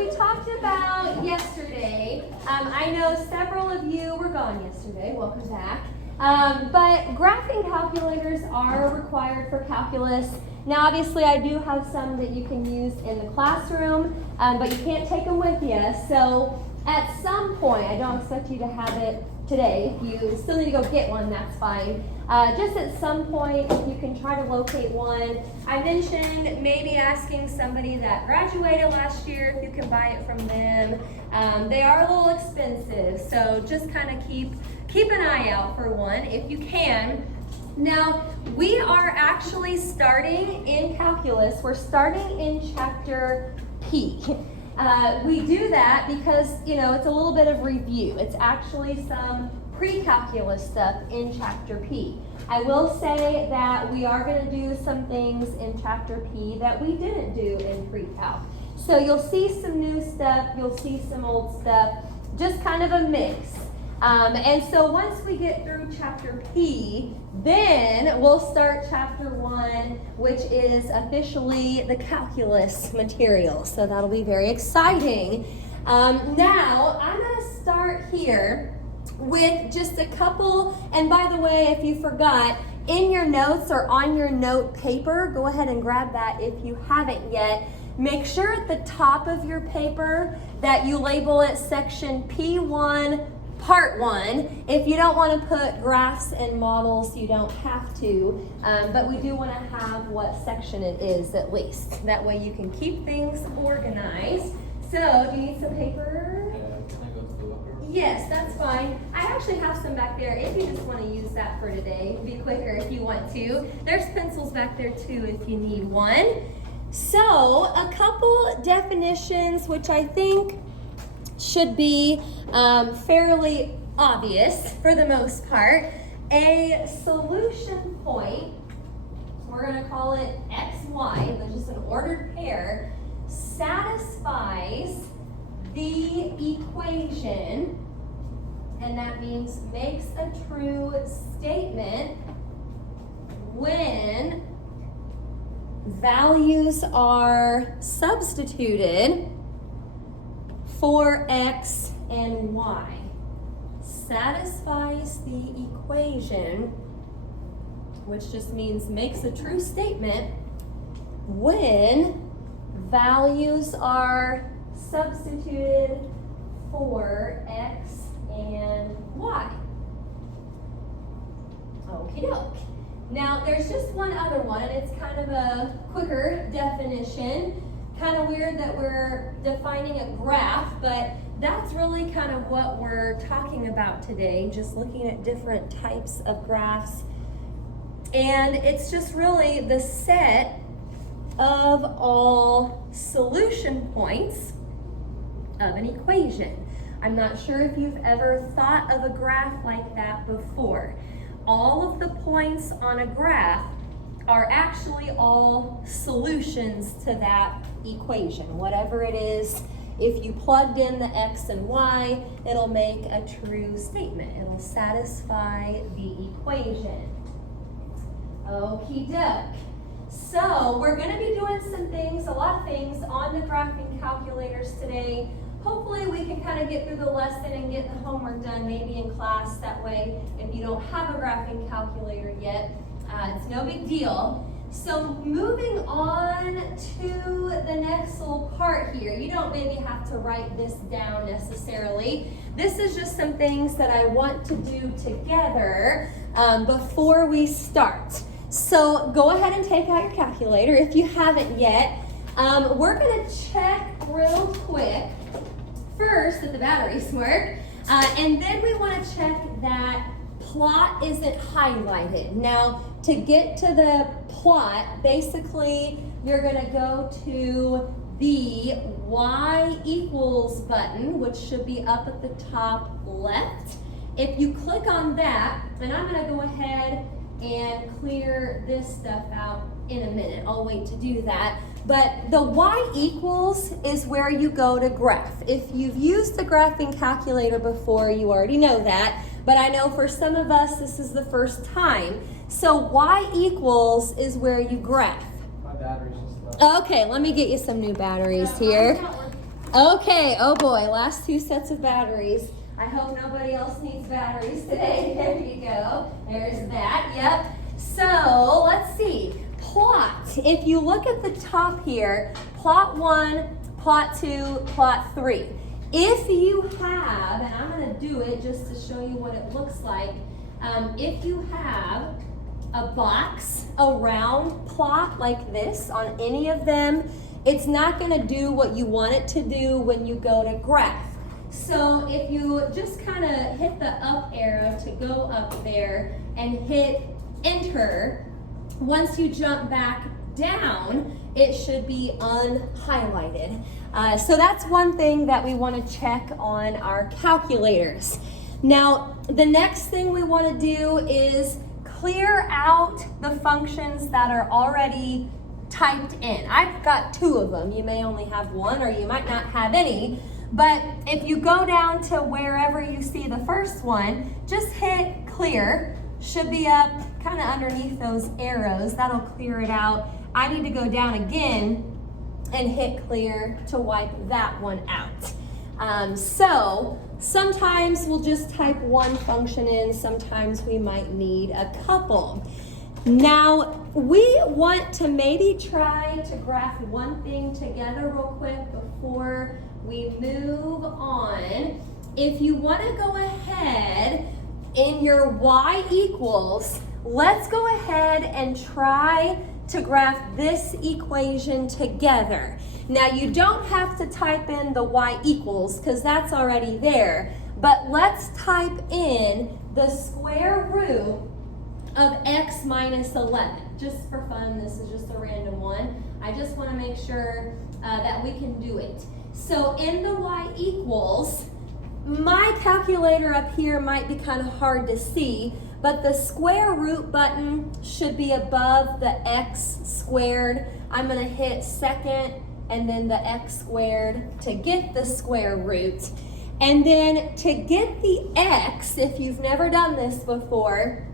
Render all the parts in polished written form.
we talked about yesterday, I know several of you were gone yesterday. Welcome back. But graphing calculators are required for calculus. Now, obviously, I do have some that you can use in the classroom, but you can't take them with you. So at some point, I don't expect you to have it today. If you still need to go get one, that's fine. Just at some point, if you can try to locate one. I mentioned maybe asking somebody that graduated last year if you can buy it from them. They are a little expensive, so just kind of keep an eye out for one if you can. Now, we are actually starting in calculus. We're starting in chapter P. We do that because, it's a little bit of review. It's actually some pre-calculus stuff in chapter P. I will say that we are going to do some things in chapter P that we didn't do in pre-calc. So you'll see some new stuff, you'll see some old stuff, just kind of a mix. And so once we get through chapter P, then we'll start chapter 1, which is officially the calculus material. So that'll be very exciting. Now, I'm going to start here with just a couple, and by the way, if you forgot, in your notes or on your note paper, go ahead and grab that if you haven't yet. Make sure at the top of your paper that you label it section P.1, Part 1. If you don't want to put graphs and models, you don't have to, but we do want to have what section it is at least. That way you can keep things organized. So, do you need some paper? Can I go to the locker room? Yes, that's fine. I actually have some back there if you just want to use that for today. It'll be quicker if you want to. There's pencils back there too if you need one. So, a couple definitions which I think should be fairly obvious for the most part. A solution point, we're going to call it XY, which is an ordered pair, satisfies the equation, and that means makes a true statement when values are substituted for X and Y. Satisfies the equation, which just means makes a true statement when values are substituted for X and Y. Okie doke. Now, there's just one other one, and it's kind of a quicker definition. Kind of weird that we're defining a graph, but that's really kind of what we're talking about today, just looking at different types of graphs. And it's just really the set of all solution points of an equation. I'm not sure if you've ever thought of a graph like that before. All of the points on a graph are actually all solutions to that equation. Whatever it is, if you plugged in the X and Y, it'll make a true statement. It'll satisfy the equation. Okie doke. So we're going to be doing some things, a lot of things on the graphing calculators today. Hopefully we can kind of get through the lesson and get the homework done maybe in class. That way, if you don't have a graphing calculator yet, it's no big deal. So moving on to the next little part here. You don't maybe have to write this down necessarily. This is just some things that I want to do together before we start. So go ahead and take out your calculator if you haven't yet. We're going to check real quick first that the batteries work, and then we want to check that plot isn't highlighted. Now, to get to the plot, basically, you're going to go to the Y equals button, which should be up at the top left. If you click on that, and I'm going to go ahead and clear this stuff out in a minute. I'll wait to do that. But the Y equals is where you go to graph. If you've used the graphing calculator before, you already know that. But I know for some of us, this is the first time. So Y equals is where you graph. My battery's just left. Okay, let me get you some new batteries here. Okay, oh boy, last 2 sets of batteries. I hope nobody else needs batteries today. There you go. There's that, yep. So, let's see. Plot. If you look at the top here, plot 1, plot 2, plot 3. If you have, and I'm going to do it just to show you what it looks like, if you have a box around plot like this on any of them, it's not going to do what you want it to do when you go to graph. So if you just kind of hit the up arrow to go up there and hit enter, once you jump back down, it should be unhighlighted. So that's one thing that we want to check on our calculators. Now, the next thing we want to do is clear out the functions that are already typed in. I've got 2 of them. You may only have 1 or you might not have any. But if you go down to wherever you see the first one, just hit clear. Should be up kind of underneath those arrows. That'll clear it out. I need to go down again and hit clear to wipe that one out. So sometimes we'll just type 1 function in. Sometimes we might need a couple. Now, we want to maybe try to graph one thing together real quick before we move on. If you want to go ahead in your y equals, let's go ahead and try to graph this equation together. Now, you don't have to type in the y equals because that's already there, but let's type in the square root of x minus 11. Just for fun, this is just a random one. I just want to make sure that we can do it. So in the y equals, my calculator up here might be kind of hard to see, but the square root button should be above the x squared. I'm going to hit second and then the x squared to get the square root. And then to get the x, if you've never done this before,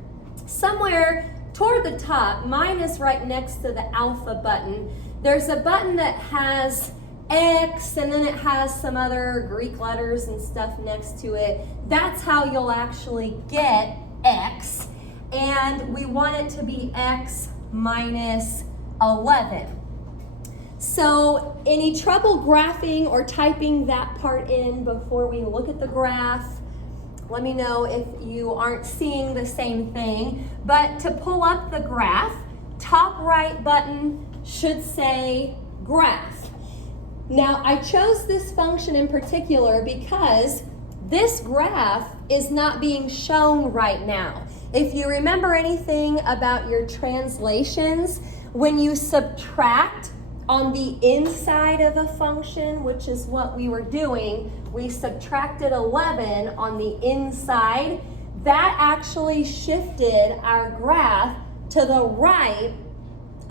somewhere toward the top, mine is right next to the alpha button. There's a button that has X and then it has some other Greek letters and stuff next to it. That's how you'll actually get X. And we want it to be X minus 11. So any trouble graphing or typing that part in before we look at the graph? Let me know if you aren't seeing the same thing. But to pull up the graph, top right button should say graph. Now, I chose this function in particular because this graph is not being shown right now. If you remember anything about your translations, when you subtract on the inside of a function, which is what we were doing, we subtracted 11 on the inside. That actually shifted our graph to the right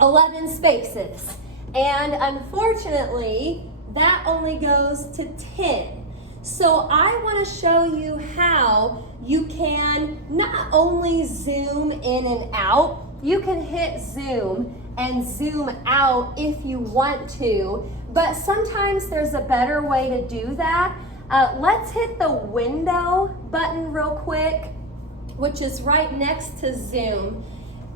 11 spaces. And unfortunately, that only goes to 10. So I want to show you how you can not only zoom in and out, you can hit zoom and zoom out if you want to, but sometimes there's a better way to do that. Let's hit the window button real quick, which is right next to zoom.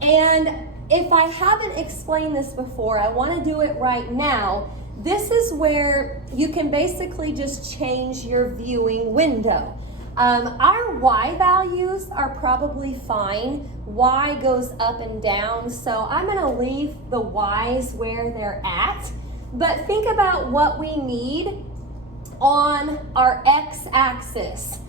And if I haven't explained this before, I want to do it right now. This is where you can basically just change your viewing window. Our Y values are probably fine. Y goes up and down, so I'm going to leave the Y's where they're at. But think about what we need on our X-axis.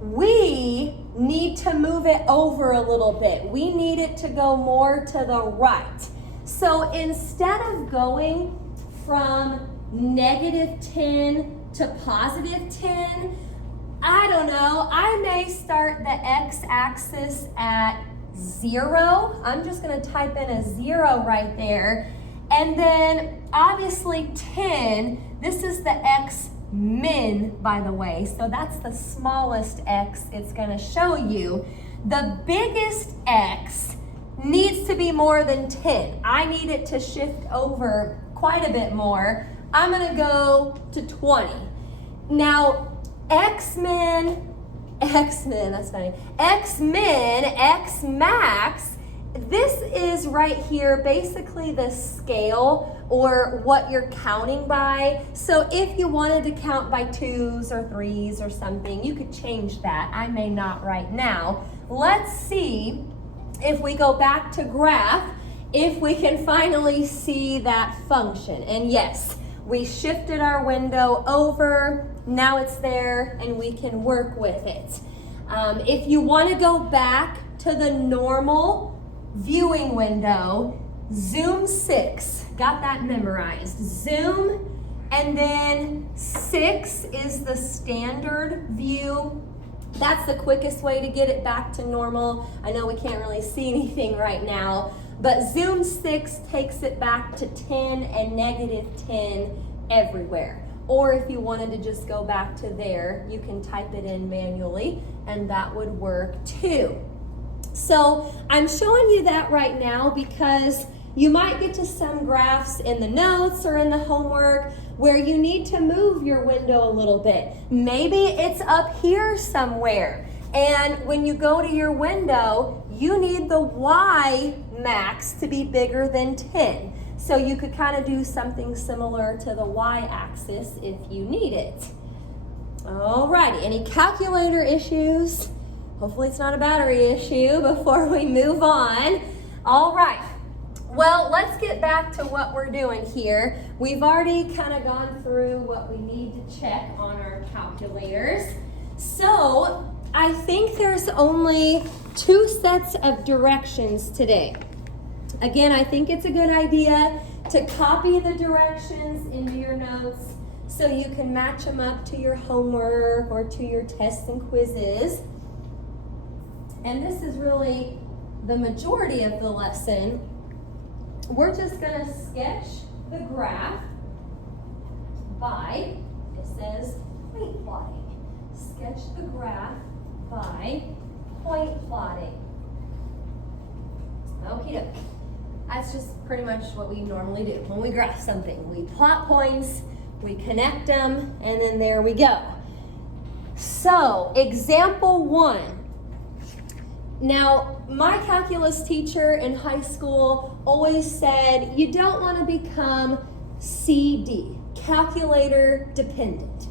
We need to move it over a little bit. We need it to go more to the right. So instead of going from -10 to +10, I don't know, I may start the X-axis at 0. I'm just going to type in a 0 right there. And then obviously 10, this is the X min, by the way. So that's the smallest X it's going to show you. The biggest X needs to be more than 10. I need it to shift over quite a bit more. I'm going to go to 20. Now, X-min, that's funny, X-min, X-max, this is right here basically the scale or what you're counting by. So if you wanted to count by 2s or 3s or something, you could change that. I may not right now. Let's see if we go back to graph, if we can finally see that function. And yes, we shifted our window over, now it's there and we can work with it. If you want to go back to the normal viewing window, zoom 6, got that memorized. Zoom, and then 6 is the standard view. That's the quickest way to get it back to normal. I know we can't really see anything right now, but zoom 6 takes it back to 10 and -10 everywhere. Or if you wanted to just go back to there, you can type it in manually and that would work too. So I'm showing you that right now because you might get to some graphs in the notes or in the homework where you need to move your window a little bit. Maybe it's up here somewhere. And when you go to your window, you need the Y max to be bigger than 10. So you could kind of do something similar to the Y axis if you need it. Alrighty, any calculator issues? Hopefully it's not a battery issue before we move on. All right, well, let's get back to what we're doing here. We've already kind of gone through what we need to check on our calculators. So I think there's only 2 sets of directions today. Again, I think it's a good idea to copy the directions into your notes so you can match them up to your homework or to your tests and quizzes. And this is really the majority of the lesson. We're just going to sketch the graph by, it says, point plotting. Sketch the graph by point plotting. Okie doke. That's just pretty much what we normally do when we graph something. We plot points, we connect them, and then there we go. So, example 1. Now, my calculus teacher in high school always said you don't want to become CD, calculator dependent.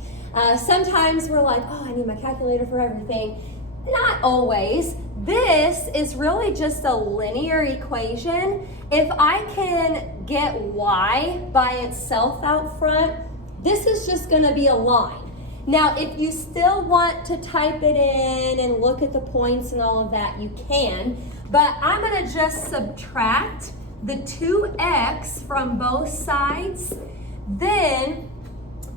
Sometimes we're like, oh, I need my calculator for everything. Not always. This is really just a linear equation. If I can get Y by itself out front, this is just going to be a line. Now, if you still want to type it in and look at the points and all of that, you can. But I'm going to just subtract the 2x from both sides. Then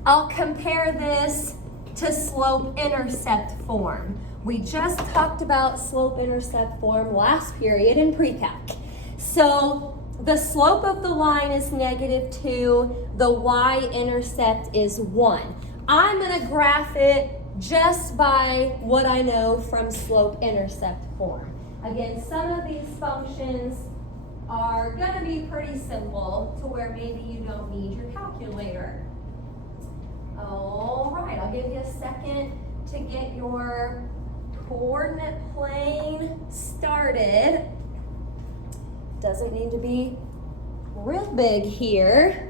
I'll compare this to slope-intercept form. We just talked about slope-intercept form last period in pre-calc. So the slope of the line is -2, the y-intercept is 1. I'm going to graph it just by what I know from slope-intercept form. Again, some of these functions are going to be pretty simple to where maybe you don't need your calculator. All right, I'll give you a second to get your coordinate plane started. Doesn't need to be real big here.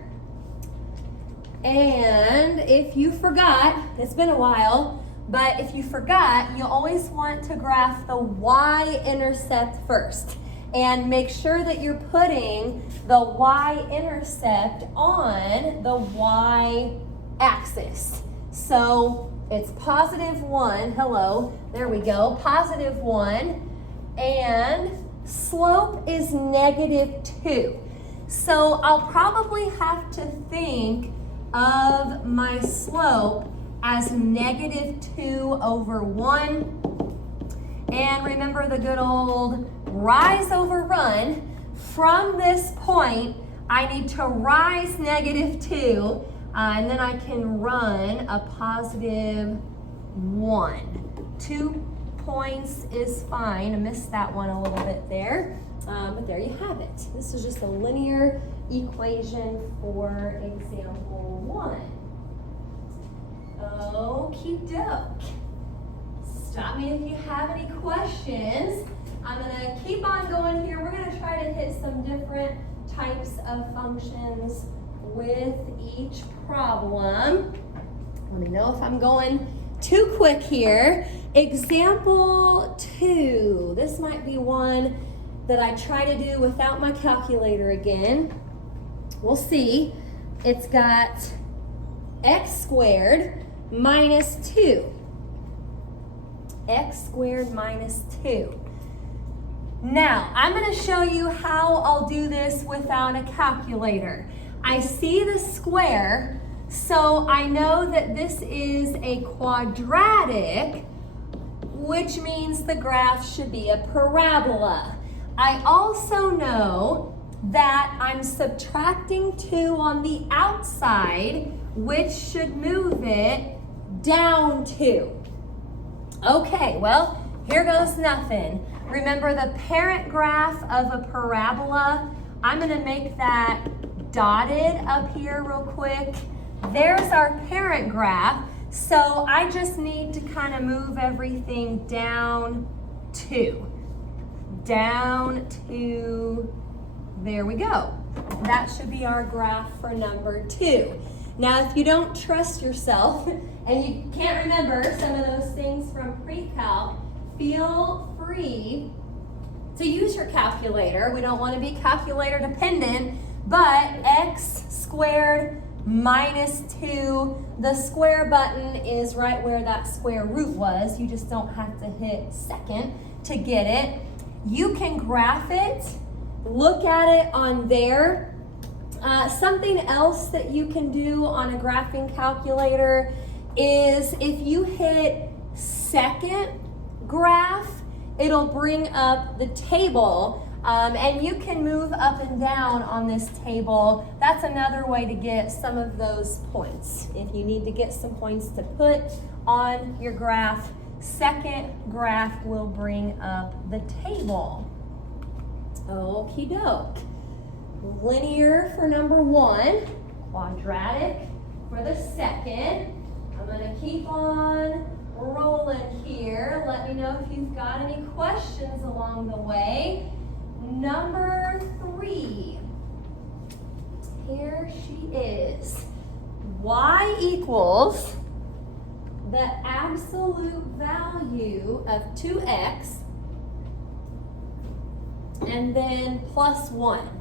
And if you forgot, it's been a while, but if you forgot, you always want to graph the y-intercept first. And make sure that you're putting the y-intercept on the y-axis. So it's +1, hello, there we go, +1, and slope is -2. So I'll probably have to think of my slope as -2/1. And remember the good old rise over run. From this point, I need to rise -2, and then I can run a +1. 2 points is fine. I missed that one a little bit there. But there you have it. This is just a linear equation for example 1. stop me if you have any questions. I'm going to keep on going here. We're going to try to hit some different types of functions with each problem. Let me know if I'm going too quick here. Example 2. This might be one that I try to do without my calculator again. We'll see. It's got x squared minus 2. X squared minus 2. Now, I'm going to show you how I'll do this without a calculator. I see the square, so I know that this is a quadratic, which means the graph should be a parabola. I also know that I'm subtracting 2 on the outside, which should move it down 2. Okay, well, here goes nothing. Remember the parent graph of a parabola? I'm going to make that dotted up here real quick. There's our parent graph. So I just need to kind of move everything down 2. Down 2. There we go. That should be our graph for number 2. Now, if you don't trust yourself and you can't remember some of those things from pre-calc, feel free to use your calculator. We don't want to be calculator dependent, but x squared minus 2, the square button is right where that square root was. You just don't have to hit second to get it. You can graph it, look at it on there. Something else that you can do on a graphing calculator is if you hit second graph, it'll bring up the table, and you can move up and down on this table. That's another way to get some of those points. If you need to get some points to put on your graph, second graph will bring up the table. Okie doke. Linear for number 1, quadratic for the second. I'm going to keep on rolling here. Let me know if you've got any questions along the way. Number 3. Here she is. Y equals the absolute value of 2x and then plus 1.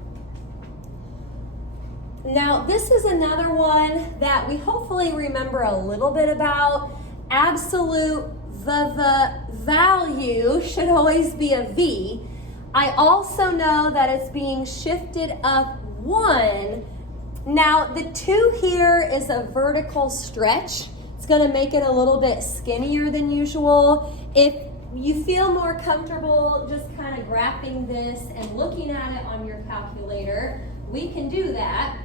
Now, this is another one that we hopefully remember a little bit about. Absolute, the value should always be a v. I also know that it's being shifted up 1. Now, the 2 here is a vertical stretch. It's going to make it a little bit skinnier than usual. If you feel more comfortable just kind of graphing this and looking at it on your calculator, we can do that.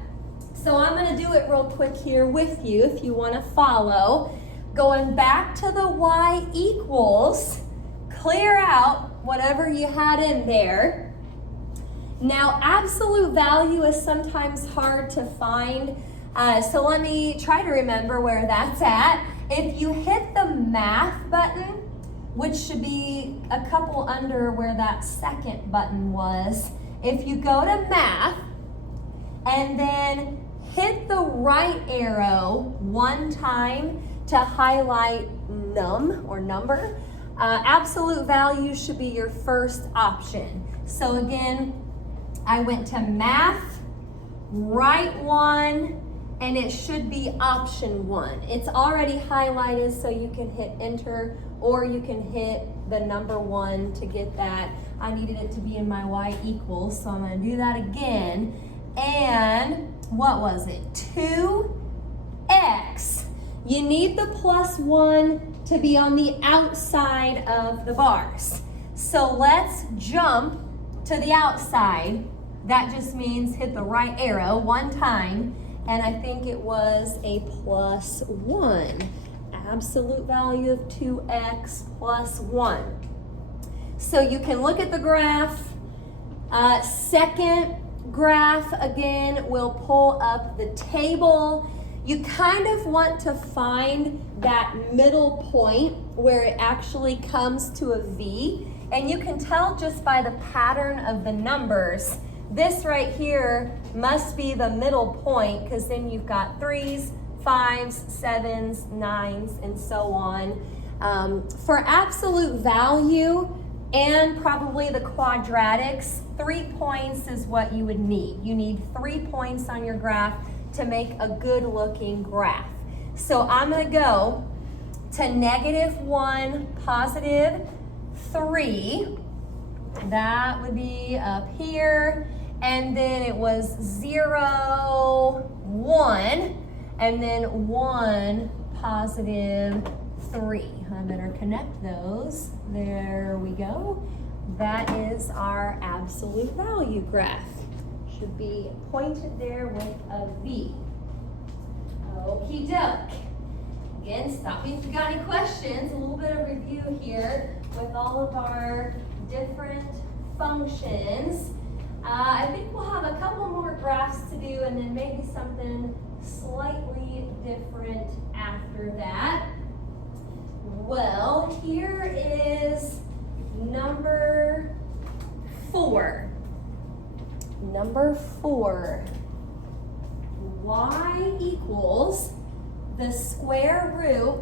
So I'm going to do it real quick here with you if you want to follow. Going back to the y equals, clear out whatever you had in there. Now, absolute value is sometimes hard to find, so let me try to remember where that's at. If you hit the math button, which should be a couple under where that second button was, if you go to math and then hit the right arrow 1 time to highlight num or number, absolute value should be your first option. So again, I went to math, right 1, and it should be option 1. It's already highlighted, so you can hit enter or you can hit the number 1 to get that. I needed it to be in my y equals, so I'm going to do that again. And what was it? 2x. You need the plus 1 to be on the outside of the bars. So let's jump to the outside. That just means hit the right arrow 1 time, and I think it was a plus 1. Absolute value of 2x plus 1. So you can look at the graph. Second graph again will pull up the table. you kind of want to find that middle point where it actually comes to a V. And you can tell just by the pattern of the numbers, this right here must be the middle point, because then you've got 3s, 5s, 7s, 9s, and so on. For absolute value and probably the quadratics, 3 points is what you would need. You need 3 points on your graph to make a good looking graph. So I'm going to go to -1, +3. That would be up here. And then it was 0, 1, and then 1, +3. I better connect those. There we go. That is our absolute value graph. Should be pointed there with a V. Okie doke. Again, stop me if you got any questions. A little bit of review here with all of our different functions. I think we'll have a couple more graphs to do and then maybe something slightly different after that. Well, here is number 4. Number 4. Y equals the square root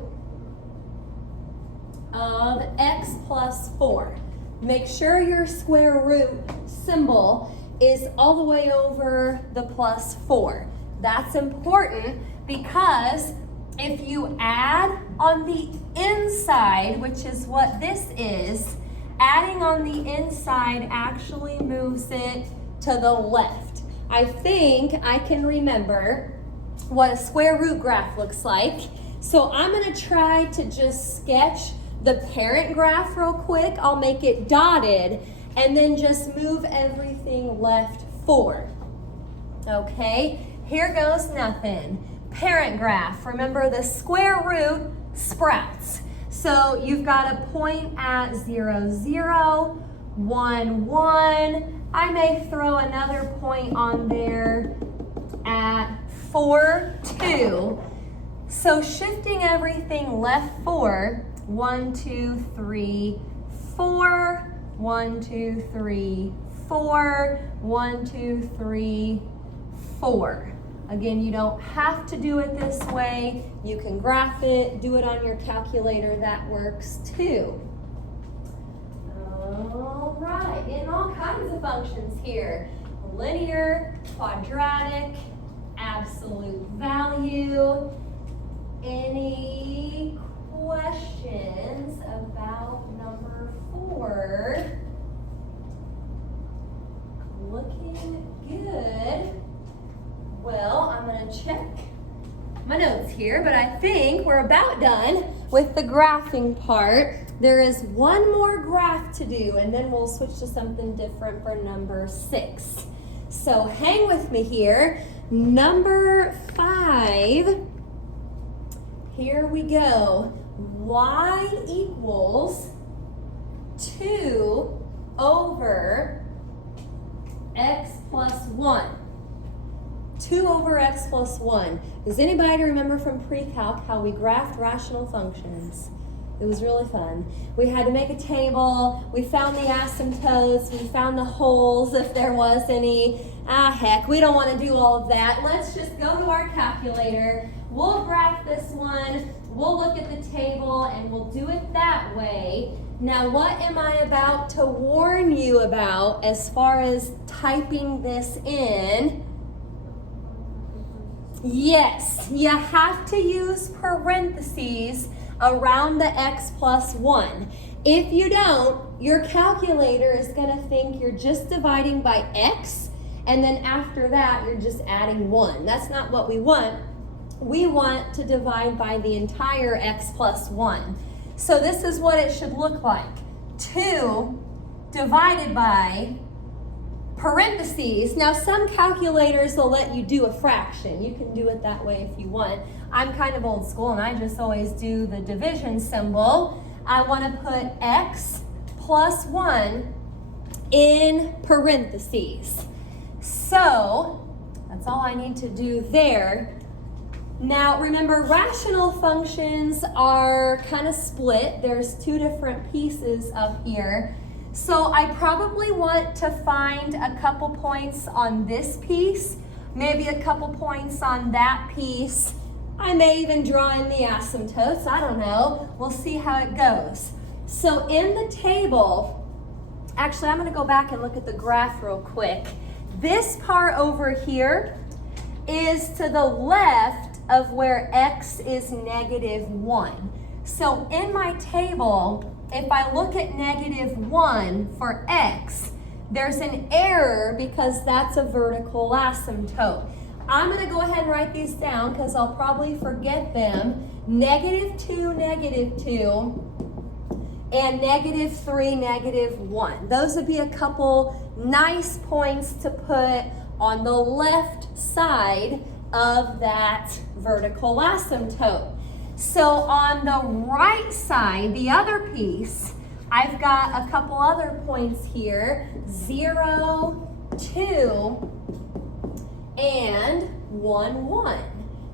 of x plus 4. Make sure your square root symbol is all the way over the +4. That's important because if you add on the inside, which is what this is, adding on the inside actually moves it to the left. I think I can remember what a square root graph looks like. So I'm going to try to just sketch the parent graph real quick. I'll make it dotted and then just move everything left 4. Okay, here goes nothing. Parent graph, remember the square root sprouts. So you've got a point at 0, 0, 1, 1. I may throw another point on there at 4, 2. So shifting everything left 4, 1, 2, 3, 4, 1, 2, 3, 4, 1, 2, 3, 4. Again, you don't have to do it this way. You can graph it, do it on your calculator, that works too. All right, getting all kinds of functions here. Linear, quadratic, absolute value. Any questions about number 4? Looking good. Well, I'm going to check my notes here, but I think we're about done with the graphing part. There is one more graph to do, and then we'll switch to something different for number 6. So hang with me here. Number 5, here we go. Y equals 2 over x plus 1. 2 over x plus 1. Does anybody remember from pre-calc how we graphed rational functions? It was really fun. We had to make a table, we found the asymptotes, we found the holes if there was any. Heck, we don't want to do all of that. Let's just go to our calculator. We'll graph this one, we'll look at the table, and we'll do it that way. Now, what am I about to warn you about as far as typing this in? Yes, you have to use parentheses around the x plus 1. If you don't, your calculator is going to think you're just dividing by x, and then after that, you're just adding 1. That's not what we want. We want to divide by the entire x plus 1. So this is what it should look like. 2 divided by parentheses. Now some calculators will let you do a fraction. You can do it that way if you want. I'm kind of old school and I just always do the division symbol. I want to put x plus 1 in parentheses. So that's all I need to do there. Now remember, rational functions are kind of split. There's two different pieces up here. So I probably want to find a couple points on this piece, maybe a couple points on that piece. I may even draw in the asymptotes, I don't know. We'll see how it goes. So in the table, actually I'm gonna go back and look at the graph real quick. This part over here is to the left of where x is -1. So in my table, if I look at -1 for x, there's an error because that's a vertical asymptote. I'm going to go ahead and write these down because I'll probably forget them. -2, -2, and -3, -1. Those would be a couple nice points to put on the left side of that vertical asymptote. So on the right side, the other piece, I've got a couple other points here, 0, 2, and 1, 1.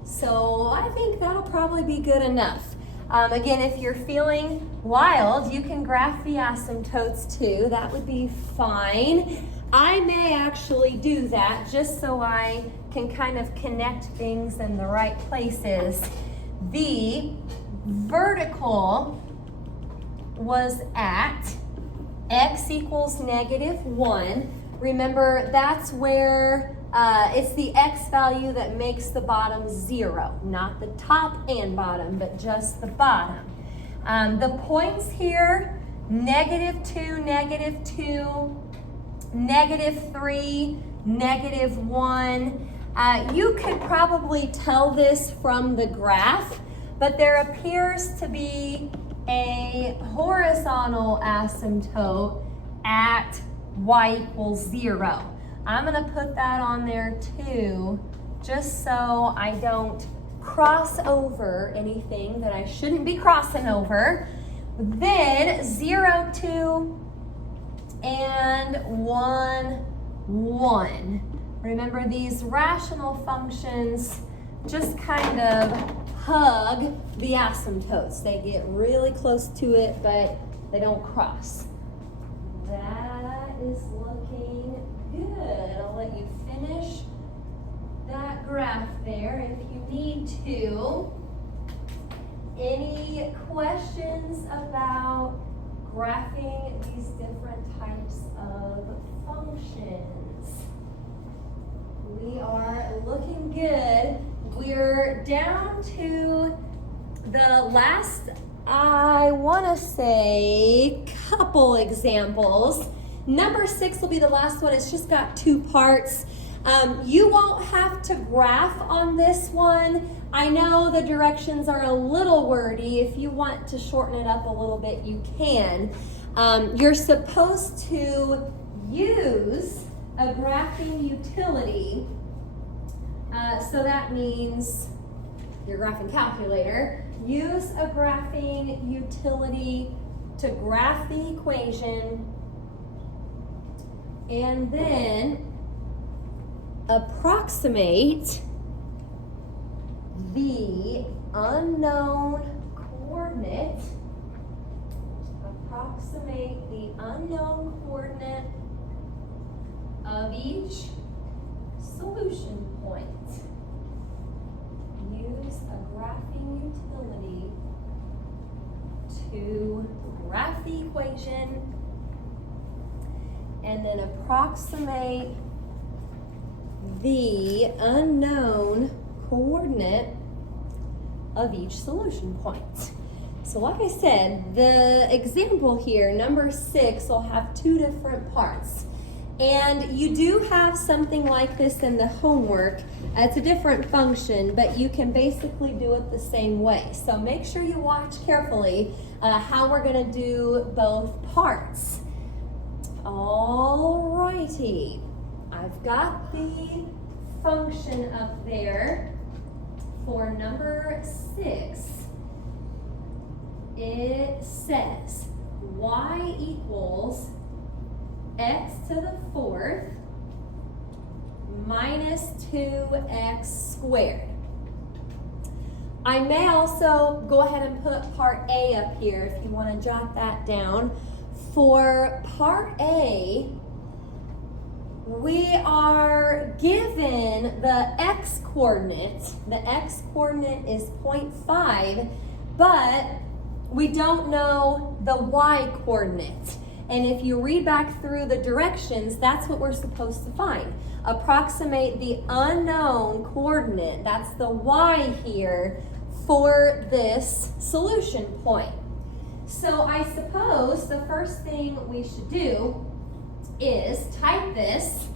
So I think that'll probably be good enough. Again, if you're feeling wild, you can graph the asymptotes too. That would be fine. I may actually do that just so I can kind of connect things in the right places. The vertical was at x equals -1. Remember, that's where it's the x value that makes the bottom 0, not the top and bottom, but just the bottom. The points here, -2, -2, -3, -1. You could probably tell this from the graph, but there appears to be a horizontal asymptote at y equals 0. I'm going to put that on there too, just so I don't cross over anything that I shouldn't be crossing over. Then 0, 2, and 1, 1. Remember, these rational functions just kind of hug the asymptotes. They get really close to it, but they don't cross. That is looking good. I'll let you finish that graph there if you need to. Any questions about graphing these different types of functions? We are looking good. We're down to the last, I want to say, couple examples. Number 6 will be the last one. It's just got 2 parts. You won't have to graph on this one. I know the directions are a little wordy. If you want to shorten it up a little bit, you can. You're supposed to use a graphing utility. So that means your graphing calculator. Use a graphing utility to graph the equation and then approximate the unknown coordinate. Approximate the unknown coordinate of each solution point. Use a graphing utility to graph the equation and then approximate the unknown coordinate of each solution point. So like I said, the example here, number 6, will have 2 different parts. And you do have something like this in the homework. It's a different function, but you can basically do it the same way. So make sure you watch carefully how we're going to do both parts. All righty. I've got the function up there for number 6. It says y equals x to the 4th minus 2x squared. I may also go ahead and put part A up here if you want to jot that down. For part A, we are given the x-coordinate. The x-coordinate is 0.5, but we don't know the y-coordinate. And if you read back through the directions, that's what we're supposed to find. Approximate the unknown coordinate, that's the y here, for this solution point. So I suppose the first thing we should do is type this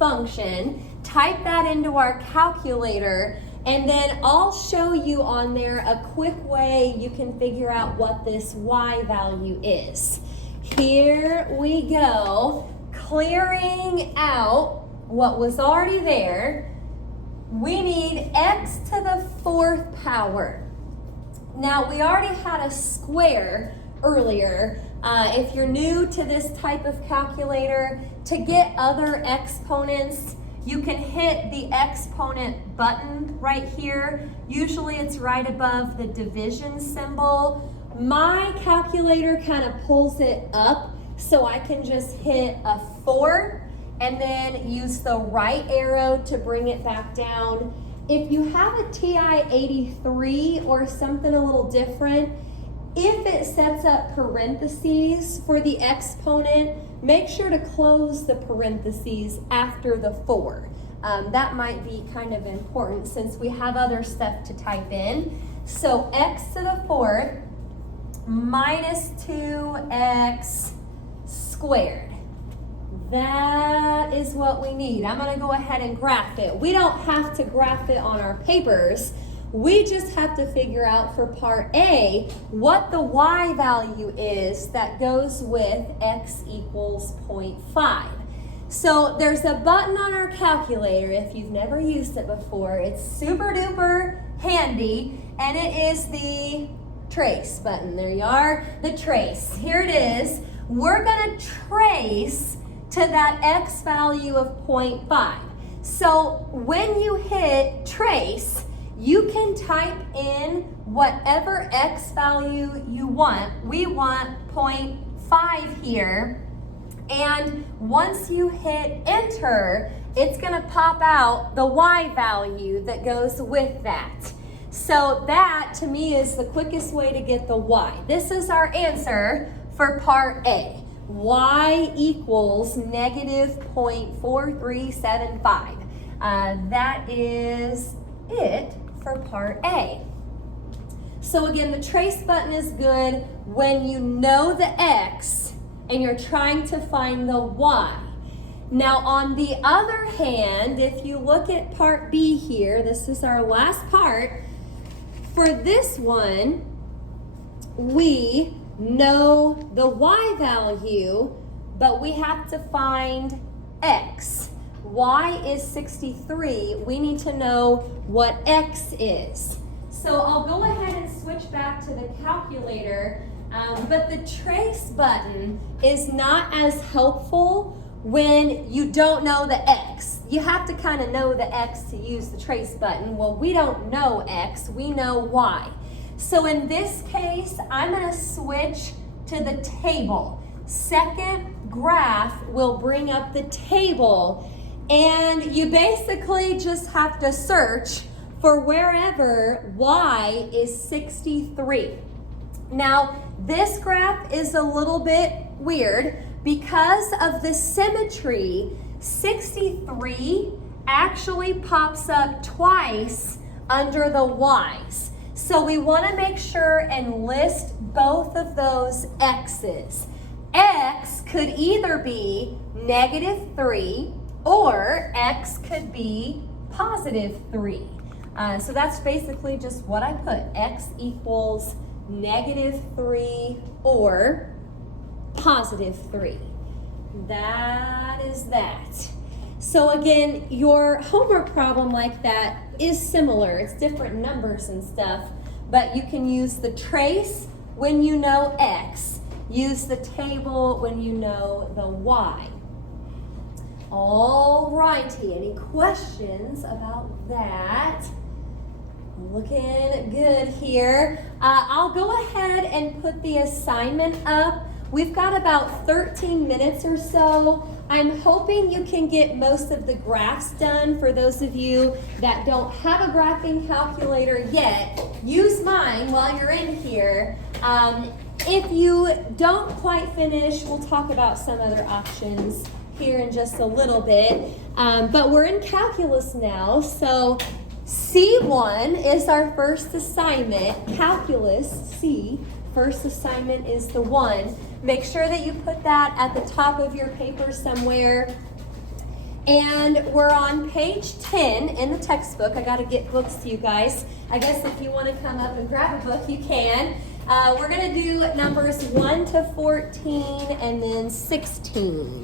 function, type that into our calculator, and then I'll show you on there a quick way you can figure out what this y value is. Here we go, clearing out what was already there. We need x to the 4th power. Now, we already had a square earlier. If you're new to this type of calculator, to get other exponents, you can hit the exponent button right here. Usually it's right above the division symbol. My calculator kind of pulls it up, so I can just hit a 4 and then use the right arrow to bring it back down. If you have a TI-83 or something a little different, if it sets up parentheses for the exponent, make sure to close the parentheses after the 4. That might be kind of important since we have other stuff to type in. So x to the 4th minus 2x squared. That is what we need. I'm going to go ahead and graph it. We don't have to graph it on our papers. We just have to figure out for part A what the y value is that goes with x equals 0.5. So there's a button on our calculator if you've never used it before. It's super duper handy, and it is the trace button. There you are, the trace. Here it is. We're going to trace to that x value of 0.5. So when you hit trace, you can type in whatever x value you want. We want 0.5 here. And once you hit enter, it's going to pop out the y value that goes with that. So that, to me, is the quickest way to get the y. This is our answer for part A. Y equals negative 0.4375. That is it for part A. So again, the trace button is good when you know the x and you're trying to find the y. Now on the other hand, if you look at part B here, this is our last part. For this one, we know the y value, but we have to find x. Y is 63. We need to know what x is. So I'll go ahead and switch back to the calculator, but the trace button is not as helpful when you don't know the x. You have to kind of know the x to use the trace button. Well, we don't know x, we know y. So in this case, I'm going to switch to the table. Second graph will bring up the table, and you basically just have to search for wherever y is 63. Now, this graph is a little bit weird because of the symmetry. 63 actually pops up twice under the y's. So we want to make sure and list both of those x's. X could either be negative 3 or x could be positive 3. So that's basically just what I put. X equals negative 3 or positive 3. That is that. So again, your homework problem like that is similar. It's different numbers and stuff, but you can use the trace when you know x. Use the table when you know the y. All righty, any questions about that? Looking good here. I'll go ahead and put the assignment up. We've got about 13 minutes or so. I'm hoping you can get most of the graphs done. For those of you that don't have a graphing calculator yet, use mine while you're in here. If you don't quite finish, we'll talk about some other options here in just a little bit. But we're in calculus now, so C1 is our first assignment. Calculus, C, first assignment is the 1. Make sure that you put that at the top of your paper somewhere. And we're on page 10 in the textbook. I got to get books to you guys. I guess if you want to come up and grab a book, you can. We're going to do numbers 1 to 14 and then 16.